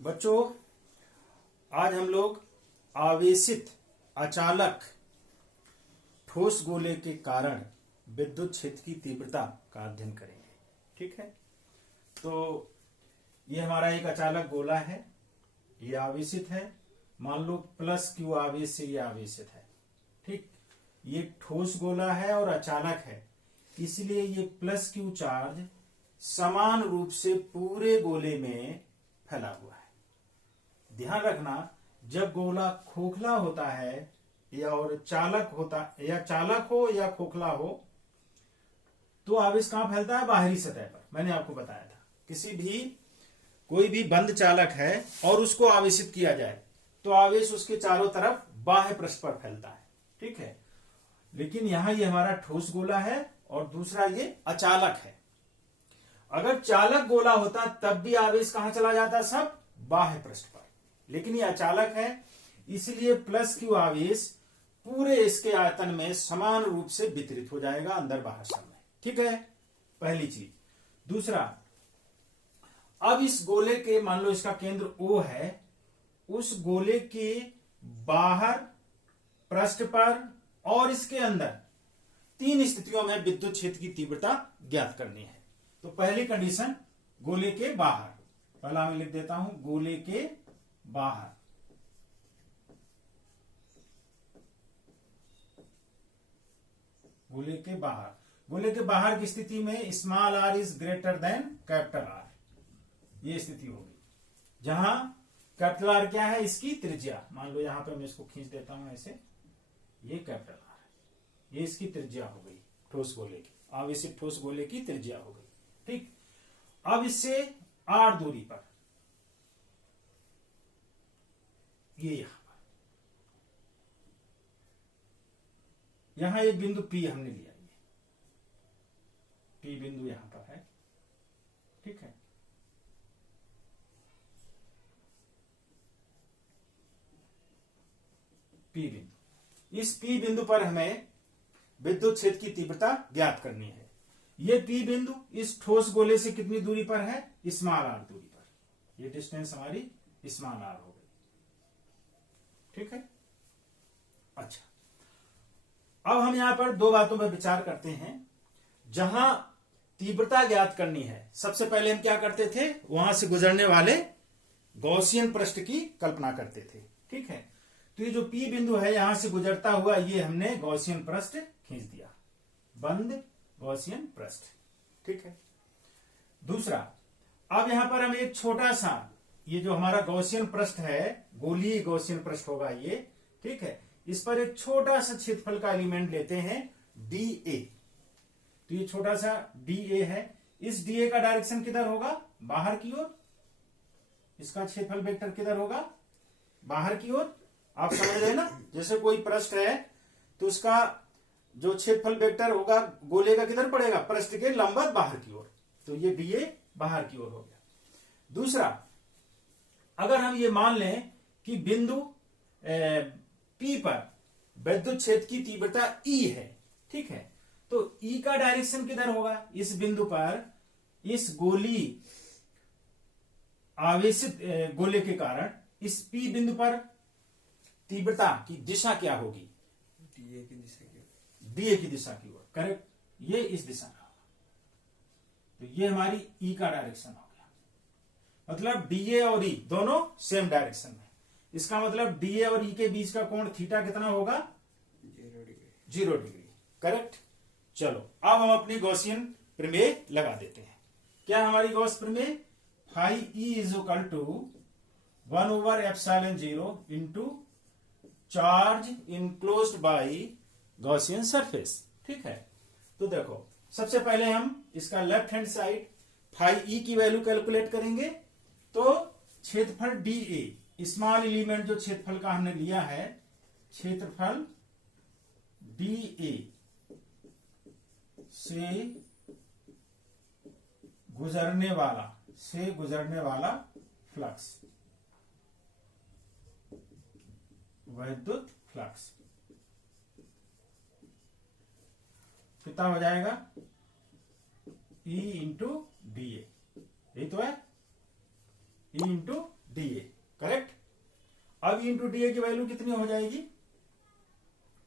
बच्चों, आज हम लोग आवेशित अचालक ठोस गोले के कारण विद्युत क्षेत्र की तीव्रता का अध्ययन करेंगे। ठीक है, तो ये हमारा एक अचालक गोला है, ये आवेशित है। मान लो प्लस क्यू आवेश से ये आवेशित है। ठीक, ये ठोस गोला है और अचालक है, इसलिए ये प्लस क्यू चार्ज समान रूप से पूरे गोले में फैला हुआ है। ध्यान रखना, जब गोला खोखला होता है या और चालक होता या चालक हो या खोखला हो तो आवेश कहां फैलता है? बाहरी सतह पर। मैंने आपको बताया था, कोई भी बंद चालक है और उसको आवेशित किया जाए तो आवेश उसके चारों तरफ बाह्य पृष्ठ पर फैलता है। ठीक है, लेकिन यहां ये हमारा ठोस गोला है और दूसरा ये अचालक है। अगर चालक गोला होता तब भी आवेश कहां चला जाता? सब बाह्य पृष्ठ पर। लेकिन ये अचालक है, इसलिए प्लस क्यू आवेश पूरे इसके आयतन में समान रूप से वितरित हो जाएगा, अंदर बाहर सब में। ठीक है, पहली चीज। दूसरा, अब इस गोले के, मान लो इसका केंद्र O है, उस गोले के बाहर, पृष्ठ पर और इसके अंदर तीन स्थितियों में विद्युत क्षेत्र की तीव्रता ज्ञात करनी है। तो पहली कंडीशन, गोले के बाहर। पहला मैं लिख देता हूं, गोले के बाहर। गोले के बाहर, गोले के बाहर की स्थिति में small r is greater than capital R। ये स्थिति होगी जहां कैपिटल R क्या है? इसकी त्रिज्या। मान लो यहां पे मैं इसको खींच देता हूं ऐसे, ये कैपिटल R है, ये इसकी त्रिज्या हो गई ठोस गोले की, आवेशित ठोस गोले की त्रिज्या हो गई। ठीक, अब इससे r दूरी पर, ये यहां एक बिंदु P हमने लिया, ये P बिंदु यहां पर है। ठीक है, P बिंदु, इस P बिंदु पर हमें विद्युत क्षेत्र की तीव्रता ज्ञात करनी है। ये P बिंदु इस ठोस गोले से कितनी दूरी पर है? स्मॉल r दूरी पर। ये डिस्टेंस हमारी स्मॉल r हो गई। ठीक है, अच्छा, अब हम यहां पर दो बातों पर विचार करते हैं। जहां तीव्रता ज्ञात करनी है, सबसे पहले हम क्या करते थे? वहां से गुजरने वाले गॉसियन पृष्ठ की कल्पना करते थे। ठीक है, तो ये जो P बिंदु है, यहां से गुजरता हुआ ये हमने गॉसियन पृष्ठ खींच दिया, बंद गॉसियन पृष्ठ। ठीक है, दूसरा, अब यहां पर हम एक छोटा सा, ये जो हमारा गॉसियन पृष्ठ है, गोलीय गॉसियन पृष्ठ होगा ये। ठीक है, इस पर एक छोटा सा क्षेत्रफल का एलिमेंट लेते हैं dA। तो ये छोटा सा dA है, इस dA का डायरेक्शन किधर होगा? बाहर की ओर। इसका क्षेत्रफल वेक्टर किधर होगा? बाहर की ओर। आप समझ रहे हैं ना? जैसे कोई पृष्ठ है तो उसका जो क्षेत्रफल वेक्टर होगा गोले का किधर पड़ेगा? पृष्ठ के लंबवत बाहर की ओर। तो ये dA बाहर की ओर हो गया। दूसरा, अगर हम ये मान लें कि बिंदु P पर विद्युत क्षेत्र की तीव्रता E है। ठीक है, तो E का डायरेक्शन किधर होगा? इस बिंदु पर, इस गोली आवेशित गोले के कारण इस P बिंदु पर तीव्रता की दिशा क्या होगी? डीए की दिशा की ओर। डीए की दिशा की ओर। करेक्ट, ये इस दिशा में होगा। तो ये हमारी E का डायरेक्शन हो गया। मतलब डीए और E दोनों सेम डायरेक्शन में। इसका मतलब डीए और E के बीच का कोण थीटा कितना होगा? 0 डिग्री। 0 डिग्री। करेक्ट। चलो, अब हम अपनी गॉसियन प्रमेय लगा देते हैं। क्या हमारी गॉस प्रमेय? Phi E is equal to 1/ε0 into charge enclosed by Gaussian surface. ठीक है, तो देखो, सबसे पहले हम इसका left hand side phi E की वैल्यू कैलकुलेट करेंगे। तो क्षेत्रफल dA, स्मॉल एलिमेंट जो क्षेत्रफल का हमने लिया है, क्षेत्रफल dA से गुजरने वाला फ्लक्स, विद्युत फ्लक्स कितना हो जाएगा? E into DA. यही तो है, E इंटू डीए, करेक्ट। अब इंटू डीए की वैल्यू कितनी हो जाएगी,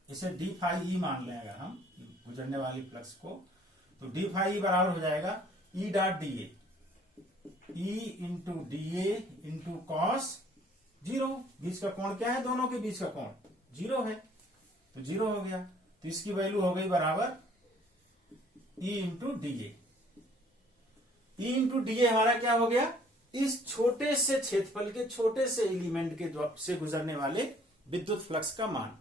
इसे डी फाई ई मान लें अगर हम गुजरने वाली फ्लक्स को, तो डी फाई ई बराबर हो जाएगा E dot dA, E into dA into cos zero. बीच का कोण क्या है, दोनों के बीच का कोण जीरो है, तो जीरो हो गया। तो इसकी वैल्यू हो गई बराबर ई into DA. E into DA हमारा क्या हो गया, इस छोटे से क्षेत्रफल के छोटे से एलिमेंट के से गुजरने वाले विद्युत फ्लक्स का मान।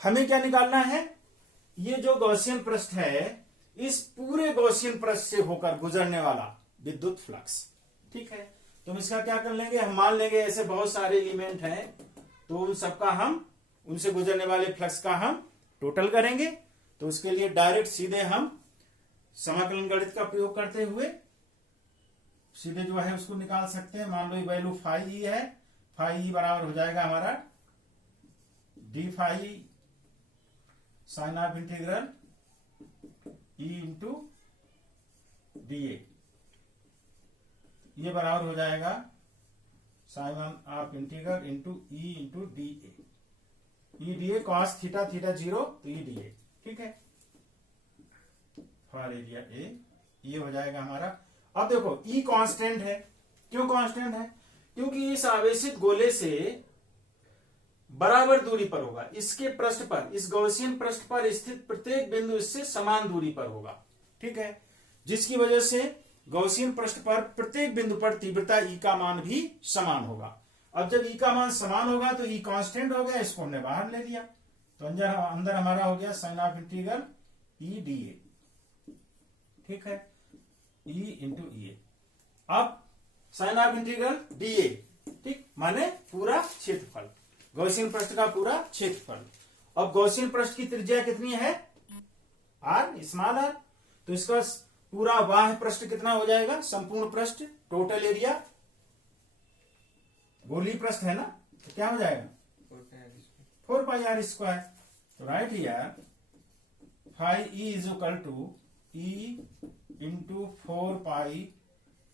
हमें क्या निकालना है, ये जो गॉसियन पृष्ठ है, इस पूरे गॉसियन पृष्ठ से होकर गुजरने वाला विद्युत फ्लक्स, ठीक है। तो हम इसका क्या कर लेंगे, हम मान लेंगे ऐसे बहुत सारे एलिमेंट हैं, तो उन सबका हम, उनसे गुजरने वाले फ्लक्स का हम टोटल करेंगे। तो उसके लिए डायरेक्ट सीधे हम समाकलन गणित का प्रयोग करते हुए सीधे जो है उसको निकाल सकते हैं। मान लो ये वैल्यू फाई ई है, फाई ई बराबर हो जाएगा हमारा D phi sine of integral E into DA, ये बराबर हो जाएगा sine of integral into E into DA, E DA cos theta theta zero, तो ई डीए, ठीक है, फॉर एरिया ए, ये हो जाएगा हमारा। अब देखो ई कांस्टेंट है, क्यों कांस्टेंट है, क्योंकि इस आवेशित गोले से बराबर दूरी पर होगा, इसके पृष्ठ पर, इस गॉसियन पृष्ठ पर स्थित प्रत्येक बिंदु इससे समान दूरी पर होगा, ठीक है, जिसकी वजह से गॉसियन पृष्ठ पर प्रत्येक बिंदु पर तीव्रता ई का मान भी समान होगा। अब जब ई का मान समान होगा तो ई कांस्टेंट हो गया, इसको हमने बाहर ले लिया, तो अंदर हमारा हो गया sine of integral E DA, ठीक है, ई इंटू ई। अब साइन ऑफ इंटीग्रल डीए, ठीक, माने पूरा क्षेत्रफल, गॉसियन पृष्ठ का पूरा क्षेत्रफल। अब गॉसियन पृष्ठ की त्रिज्या कितनी है, आर, स्मॉल आर, तो इसका पूरा बाह्य पृष्ठ कितना हो जाएगा, संपूर्ण पृष्ठ, टोटल एरिया, गोलीय पृष्ठ है ना, तो क्या हो जाएगा 4 पाई आर स्क्वायर। तो right here phi E is equal to E into 4 pi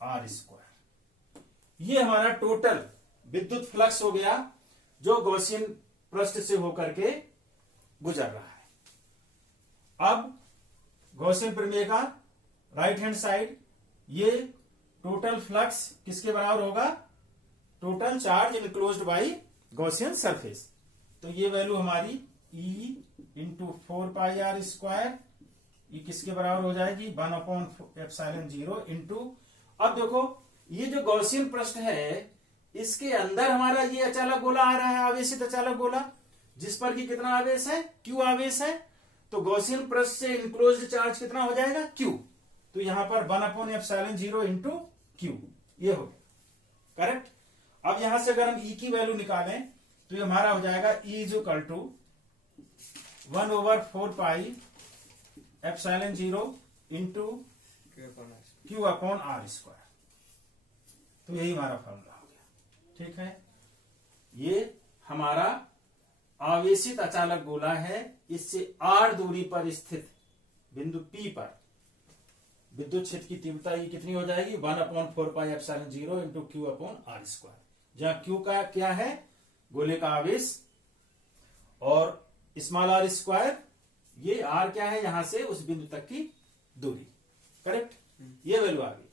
r square. ये हमारा टोटल विद्युत फ्लक्स हो गया जो गॉसियन पृष्ठ से होकर के गुजर रहा है। अब गॉसियन प्रमेय का राइट हैंड साइड, ये टोटल फ्लक्स किसके बराबर होगा, total charge enclosed by Gaussian surface. तो ये वैल्यू हमारी E into 4 pi r square, ये किसके बराबर हो जाएगी, 1/एप्सिलॉन0 इंटू, अब देखो ये जो गॉसियन पृष्ठ है, इसके अंदर हमारा ये अचालक गोला आ रहा है, आवेशित अचालक गोला, जिस पर कि कितना आवेश है, क्यू आवेश है। तो गॉसियन पृष्ठ से इनक्लोज्ड चार्ज कितना हो जाएगा, क्यू, तो यहां पर 1/एप्सिलॉन0 इंटू क्यू, ये हो गया, करेक्ट। अब यहां से अगर हम ई की वैल्यू निकालें तो ये हमारा हो जाएगा E is equal to 1/4 pi epsilon into q upon r square. तो यही हमारा फॉर्मूला हो गया, ठीक है। ये हमारा आवेशित अचालक गोला है, इससे आर दूरी पर स्थित बिंदु पी पर विद्युत क्षेत्र की तीव्रता ये कितनी हो जाएगी, 1/4 पाई एप्सिलॉन0 into q upon r square, जहां क्यू का क्या है, गोले का आवेश, और स्मॉल आर स्क्वायर, ये आर क्या है, यहां से उस बिंदु तक की दूरी, करेक्ट, ये वैल्यू आ गई।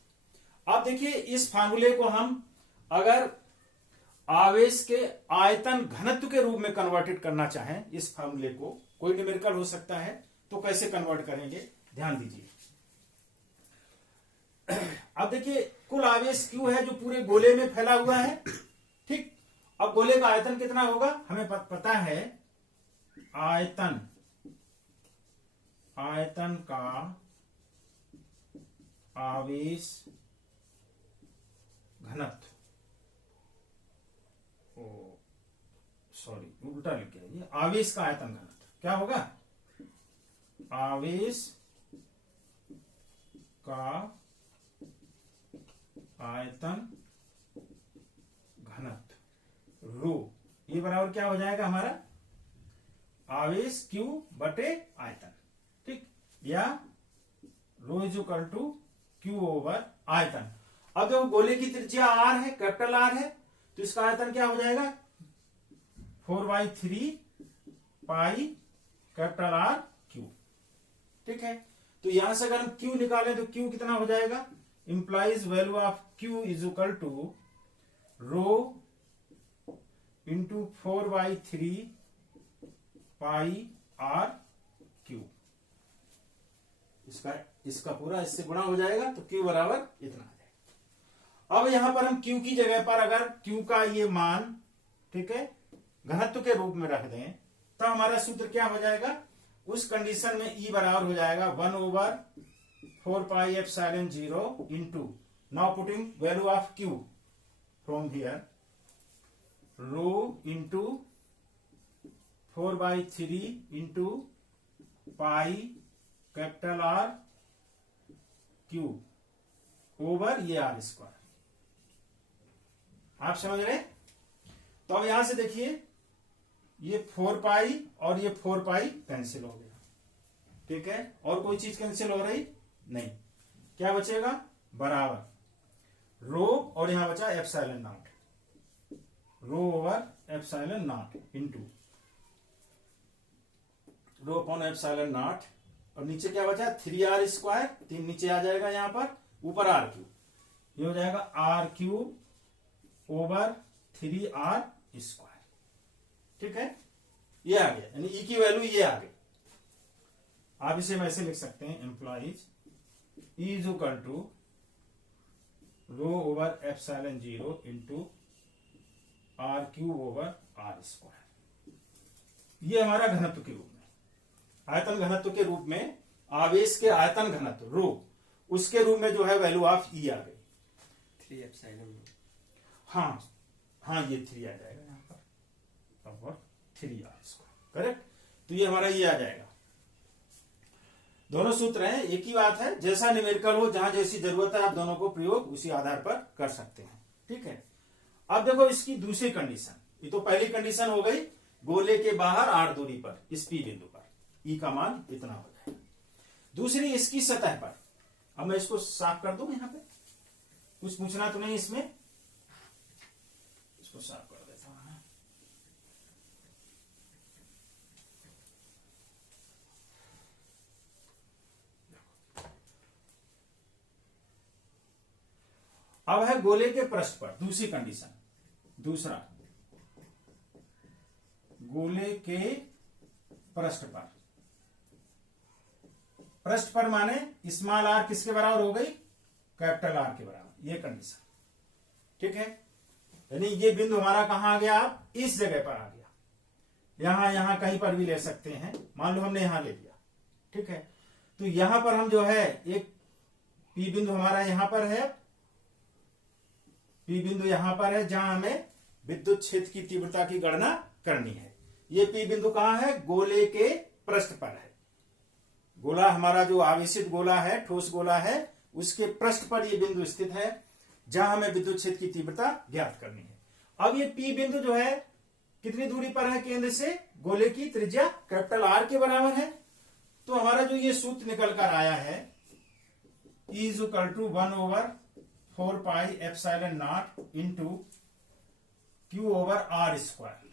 अब देखिए इस फार्मूले को हम अगर आवेश के आयतन घनत्व के रूप में कन्वर्टेड करना चाहें, इस फार्मूले को, कोई न्यूमेरिकल हो सकता है, तो कैसे कन्वर्ट करेंगे, ध्यान दीजिए। अब देखिए कुल आवेश क्यू है जो पूरे गोले में फैला हुआ है, ठीक। अब गोले का आयतन कितना होगा, हमें पता है, आयतन का आवेश घनत्व, सॉरी उल्टा लिख गया, ये आवेश का आयतन घनत्व क्या होगा, आवेश का आयतन घनत्व रो, ये बराबर क्या हो जाएगा हमारा, आवेश क्यू बटे आयतन, ठीक, या rho is equal to q over आयतन। अब देखो गोले की त्रिज्या आर है, कैपिटल आर है, तो इसका आयतन क्या हो जाएगा 4/3 पाई कैपिटल आर क्यू। ठीक है, तो यहां से अगर हम क्यू निकालें तो क्यू कितना हो जाएगा, implies value of q is equal to rho into 4/3 pi r q. इसका पूरा इससे गुणा हो जाएगा तो क्यू बराबर इतना आ जाएगा। अब यहां पर हम क्यू की जगह पर अगर क्यू का ये मान, ठीक है, घनत्व के रूप में रख दें तो हमारा सूत्र क्या हो जाएगा, उस कंडीशन में ई बराबर हो जाएगा 1/4 pi epsilon 0 into, now putting value of q from here, rho into 4/3 into pi capital r q over ये आर स्क्वायर। आप समझ रहे? तो अब यहां से देखिए ये 4 पाई और ये 4 पाई कैंसिल हो गया। ठीक है, और कोई चीज कैंसिल हो रही नहीं, क्या बचेगा बराबर रो और यहां बचा epsilon naught, rho over epsilon naught into rho upon epsilon naught, और नीचे क्या बचा 3r स्क्वायर, 3 नीचे आ जाएगा यहां पर, ऊपर आर क्यूब, ये हो जाएगा are cube over 3r square. ठीक है, ये आ गया, यानी ई की वैल्यू ये आ गई। आप इसे वैसे लिख सकते हैं, implies E is equal to rho over epsilon 0 into r cube over r square. ये हमारा घनत्व के रूप में, आयतन घनत्व के रूप में, आवेश के आयतन घनत्व रो, उसके रूप में जो है वैल्यू ऑफ ई आ गई 3 एप्सिलॉन। हाँ ये 3 आ जाएगा यहां पर, और 3r स्क्वायर, करेक्ट। तो ये हमारा ये आ जाएगा। दोनों सूत्र हैं, एक ही बात है, जैसा न्यूमेरिकल हो, जहां जैसी जरूरत है आप दोनों को प्रयोग उसी आधार पर कर सकते हैं। ठीक है, अब देखो इसकी दूसरी कंडीशन, ये तो पहली कंडीशन हो गई गोले के बाहर r दूरी पर, इस P बिंदु पर ई का मान इतना हो जाए। दूसरी इसकी सतह पर, अब मैं इसको साफ कर दूं, यहां पे कुछ पूछना तो नहीं इसमें, इसको साफ कर देता हूं। अब है गोले के पृष्ठ पर, दूसरी कंडीशन, दूसरा गोले के पृष्ठ पर, पृष्ठ पर माने स्मॉल आर किसके बराबर हो गई, कैपिटल आर के बराबर, ये कंडीशन। ठीक है, यानी ये बिंदु हमारा कहां आ गया, आप इस जगह पर आ गया, यहां कहीं पर भी ले सकते हैं, मान लो हमने यहां ले लिया। ठीक है, तो यहां पर हम जो है एक P बिंदु हमारा यहां पर है, P बिंदु यहां पर है जहां हमें विद्युत क्षेत्र की तीव्रता की गणना करनी है। ये P बिंदु कहां है, गोले के पृष्ठ पर है। गोला हमारा जो आवेशित गोला है, ठोस गोला है, उसके पृष्ठ पर यह बिंदु स्थित है जहां हमें विद्युत क्षेत्र की तीव्रता ज्ञात करनी है। अब ये P बिंदु जो है कितनी दूरी पर है केंद्र से, गोले की त्रिज्या कैपिटल आर के बराबर है। तो हमारा जो ये सूत्र निकल कर आया है, E is equal to 1/4 pi epsilon naught into q over r square.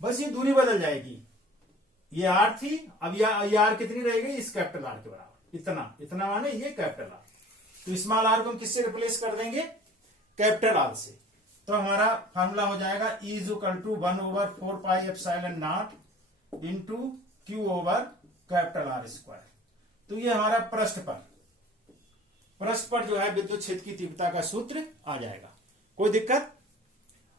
बस ये दूरी बदल जाएगी, ये आर थी, अब ये आर कितनी रहेगी, इस कैपिटल आर के बराबर, इतना माने ये कैपिटल आर। तो स्मॉल आर को हम किससे रिप्लेस कर देंगे, कैपिटल आर से। तो हमारा फार्मूला हो जाएगा E is equal to 1/4 pi epsilon naught into q over capital r square. तो ये हमारा पृष्ठ पर जो है विद्युत क्षेत्र की तीव्रता का सूत्र आ जाएगा। कोई दिक्कत,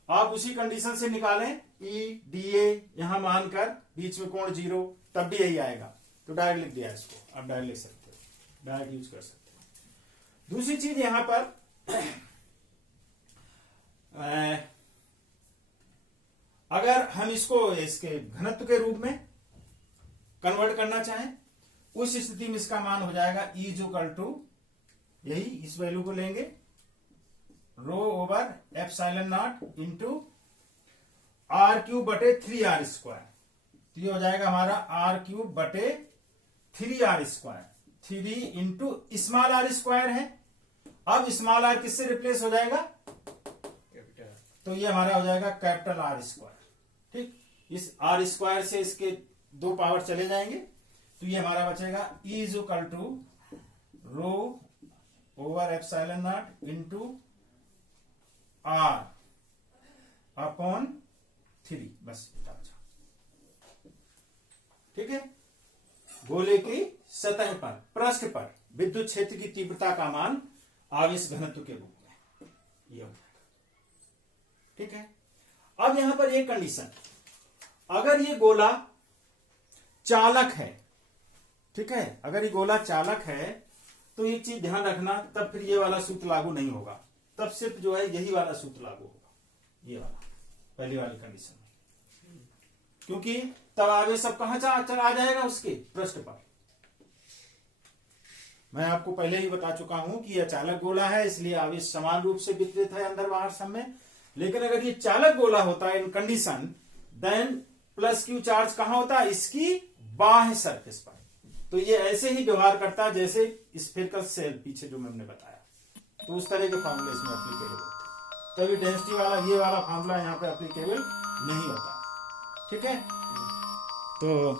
आप उसी कंडीशन से निकालें, ई डी ए यहां मानकर बीच में कोण 0, तब भी यही आएगा। तो डायरेक्ट लिख दिया इसको, आप डायरेक्ट लिख सकते हो, डायरेक्ट यूज कर सकते हो। दूसरी चीज यहां पर अगर हम इसको इसके घनत्व के रूप में कन्वर्ट करना चाहें, उस स्थिति में इसका मान हो जाएगा E इज इक्वल टू, यही इस वैल्यू को लेंगे, rho over epsilon naught into r cube बटे 3r स्क्वायर। तो ये हो जाएगा हमारा आर क्यूब बटे 3r square, 3 into small r square है। अब स्मॉल आर किससे रिप्लेस हो जाएगा, तो ये हमारा हो जाएगा कैपिटल आर स्क्वायर। ठीक, इस आर स्क्वायर से इसके 2 पावर चले जाएंगे, तो ये हमारा बचेगा E is equal to rho over epsilon naught into r upon 3, बस इतना बचा। ठीक है, गोले की सतह पर, पृष्ठ पर विद्युत क्षेत्र की तीव्रता का मान आवेश घनत्व के रूप में ये हो जाएगा। ठीक है, अब यहां पर एक कंडीशन, अगर ये गोला चालक है, ठीक है, अगर ये गोला चालक है तो एक चीज ध्यान रखना, तब फिर ये वाला सूत्र लागू नहीं होगा, तब सिर्फ जो है यही वाला सूत्र लागू होगा, ये वाला पहली वाली कंडीशन, क्योंकि तब आवेश सब कहां चला जाएगा, उसके पृष्ठ पर। मैं आपको पहले ही बता चुका हूं कि यह चालक गोला है, इसलिए आवेश समान रूप से वितरित है अंदर बाहर सब में। लेकिन अगर ये चालक गोला होता है in condition, then plus q charge कहां होता है, इसकी बाह्य सरफेस पर। तो ये ऐसे ही व्यवहार करता है जैसे स्फेरिकल सेल पीछे जो मैंने बताया, तो उस तरह के फॉर्मूले इसमें एप्लीकेबल होते हैं। तभी डेंसिटी वाला ये वाला फॉर्मूला यहाँ पे एप्लीकेबल नहीं होता। ठीक है, तो